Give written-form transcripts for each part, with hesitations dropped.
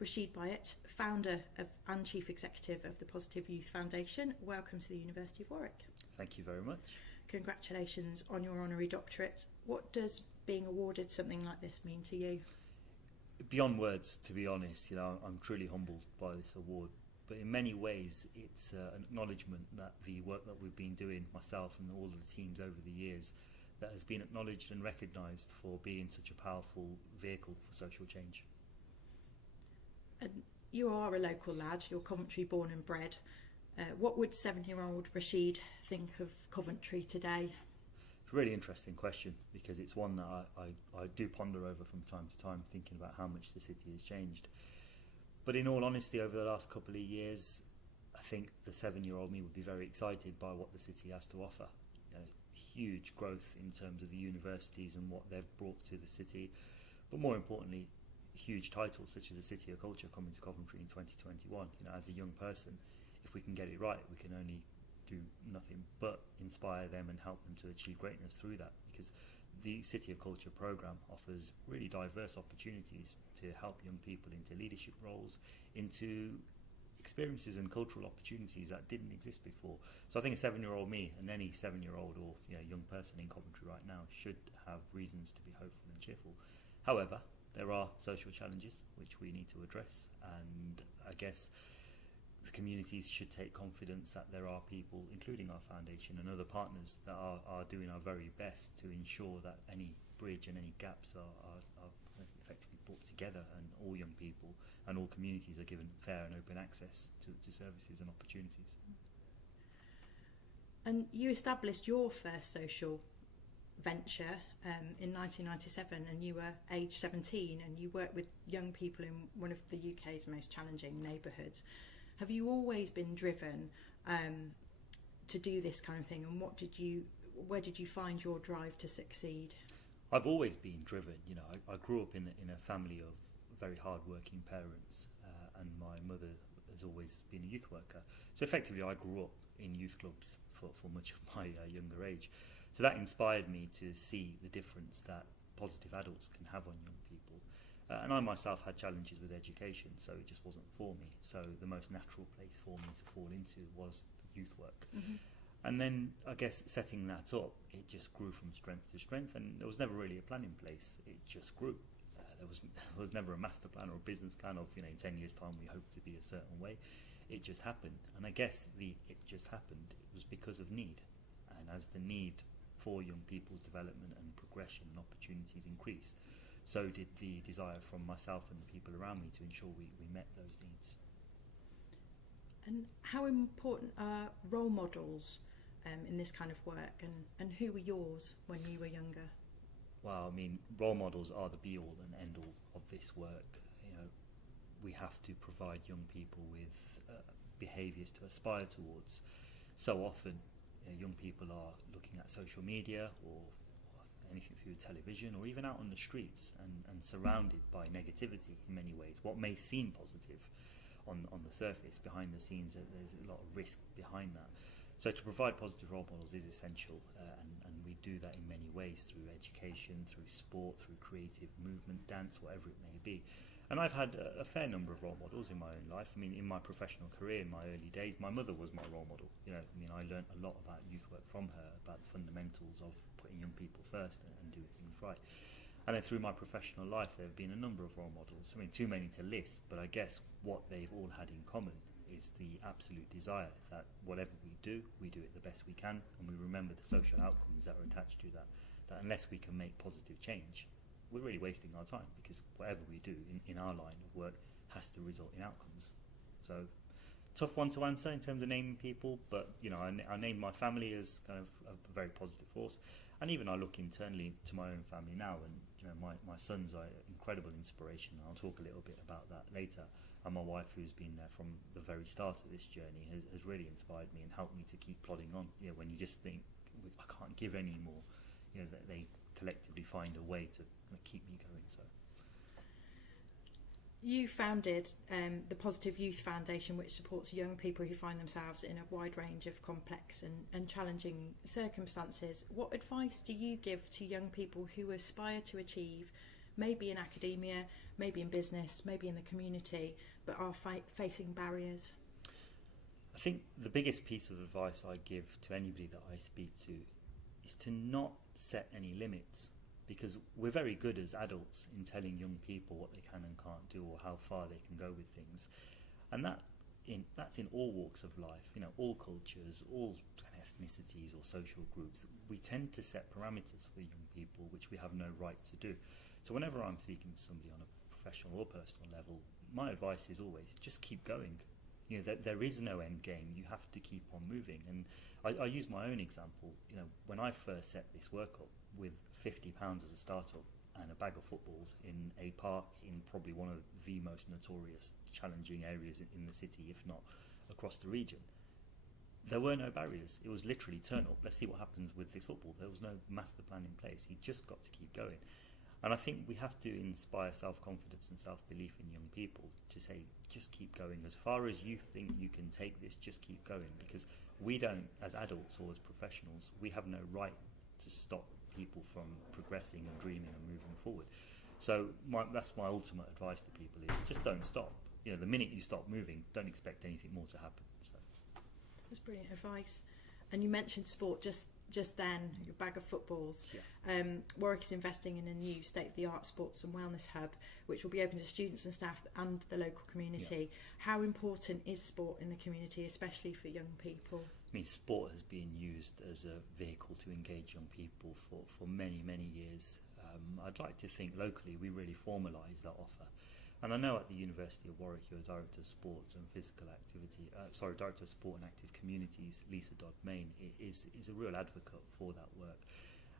Rashid Bhayat, founder and chief executive of the Positive Youth Foundation. Welcome to the University of Warwick. Thank you very much. Congratulations on your honorary doctorate. What does being awarded something like this mean to you? Beyond words, to be honest, I'm truly humbled by this award. But in many ways, it's an acknowledgement that the work that we've been doing, myself and all of the teams over the years, that has been acknowledged and recognised for being such a powerful vehicle for social change. And you are a local lad, you're Coventry born and bred. What would 7-year-old Rashid think of Coventry today? It's a really interesting question, because it's one that I do ponder over from time to time, thinking about how much the city has changed. But in all honesty, over the last couple of years, I think the 7-year-old me would be very excited by what the city has to offer. Huge growth in terms of the universities and what they've brought to the city, but more importantly, huge titles such as the City of Culture coming to Coventry in 2021. As a young person, if we can get it right, we can only do nothing but inspire them and help them to achieve greatness through that, because the City of Culture programme offers really diverse opportunities to help young people into leadership roles, into experiences and cultural opportunities that didn't exist before. So I think a 7-year-old me and any 7-year-old or young person in Coventry right now should have reasons to be hopeful and cheerful. However, there are social challenges which we need to address, and I guess the communities should take confidence that there are people, including our foundation and other partners, that are doing our very best to ensure that any bridge and any gaps are effectively brought together, and all young people and all communities are given fair and open access to services and opportunities. And you established your first social venture in 1997, and you were age 17, and you worked with young people in one of the UK's most challenging neighbourhoods. Have you always been driven to do this kind of thing, and where did you find your drive to succeed? I've always been driven. I grew up in a family of very hard-working parents, and my mother has always been a youth worker. So effectively, I grew up in youth clubs for much of my younger age. So that inspired me to see the difference that positive adults can have on young people. And I myself had challenges with education, so it just wasn't for me. So the most natural place for me to fall into was youth work. Mm-hmm. And then, I guess, setting that up, it just grew from strength to strength, and there was never really a plan in place. It just grew. There was never a master plan or a business plan of, in 10 years' time we hope to be a certain way. It just happened. And I guess it just happened, it was because of need. And as the need for young people's development and progression and opportunities increased, so did the desire from myself and the people around me to ensure we met those needs. And how important are role models in this kind of work, and who were yours when you were younger? Well, role models are the be-all and end-all of this work. We have to provide young people with behaviours to aspire towards. So often, young people are looking at social media or anything through television or even out on the streets and surrounded by negativity in many ways. What may seem positive on the surface, behind the scenes, there's a lot of risk behind that. So to provide positive role models is essential, and we do that in many ways, through education, through sport, through creative movement, dance, whatever it may be. And I've had a fair number of role models in my own life. In my professional career, in my early days, my mother was my role model. I learned a lot about youth work from her, about the fundamentals of putting young people first and doing things right. And then through my professional life, there have been a number of role models. Too many to list, but I guess what they've all had in common is the absolute desire that whatever we do it the best we can, and we remember the social outcomes that are attached to that. That unless we can make positive change, we're really wasting our time, because whatever we do in our line of work has to result in outcomes. So, tough one to answer in terms of naming people, but I named my family as kind of a very positive force, and even I look internally to my own family now, and my sons are incredible inspiration. I'll talk a little bit about that later. And my wife, who's been there from the very start of this journey, has really inspired me and helped me to keep plodding on. When you just think, I can't give any more, that they collectively find a way to keep me going. So, you founded the Positive Youth Foundation, which supports young people who find themselves in a wide range of complex and challenging circumstances. What advice do you give to young people who aspire to achieve, maybe in academia, maybe in business, maybe in the community, but are facing barriers? I think the biggest piece of advice I give to anybody that I speak to is to not set any limits, because we're very good as adults in telling young people what they can and can't do or how far they can go with things, and that's in all walks of life, all cultures, all ethnicities or social groups. We tend to set parameters for young people which we have no right to do. So whenever I'm speaking to somebody on a professional or personal level, my advice is always just keep going. There is no end game. You have to keep on moving. And I use my own example. When I first set this work up with £50 as a startup and a bag of footballs in a park in probably one of the most notorious, challenging areas in the city, if not across the region, there were no barriers. It was literally turn up, let's see what happens with this football. There was no master plan in place. You just got to keep going. And I think we have to inspire self-confidence and self-belief in young people to say, just keep going. As far as you think you can take this, just keep going. Because we don't, as adults or as professionals, we have no right to stop people from progressing and dreaming and moving forward. So that's my ultimate advice to people is just don't stop. The minute you stop moving, don't expect anything more to happen. So that's brilliant advice. And you mentioned sport just then, your bag of footballs. Yeah. Warwick is investing in a new state-of-the-art sports and wellness hub, which will be open to students and staff and the local community. Yeah. How important is sport in the community, especially for young people? Sport has been used as a vehicle to engage young people for many, many years. I'd like to think locally we really formalise that offer. And I know at the University of Warwick, your Director of Sports and Physical Activity, Director of Sport and Active Communities, Lisa Dodd-Main, is a real advocate for that work.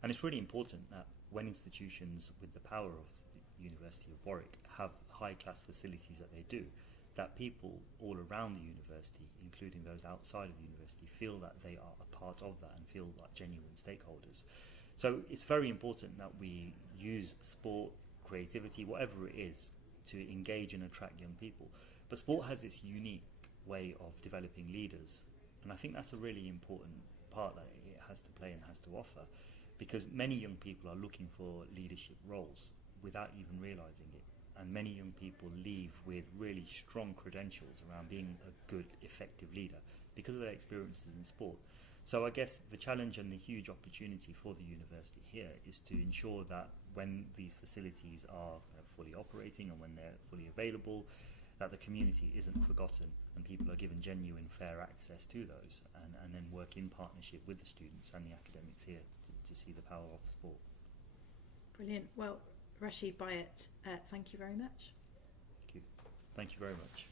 And it's really important that when institutions with the power of the University of Warwick have high-class facilities that they do, that people all around the university, including those outside of the university, feel that they are a part of that and feel like genuine stakeholders. So it's very important that we use sport, creativity, whatever it is, to engage and attract young people. But sport has this unique way of developing leaders, and I think that's a really important part that it has to play and has to offer, because many young people are looking for leadership roles without even realising it, and many young people leave with really strong credentials around being a good, effective leader because of their experiences in sport. So I guess the challenge and the huge opportunity for the university here is to ensure that when these facilities are fully operating and when they're fully available, that the community isn't forgotten and people are given genuine, fair access to those, and then work in partnership with the students and the academics here to see the power of sport. Brilliant. Well, Rashid Bhayat, thank you very much. Thank you. Thank you very much.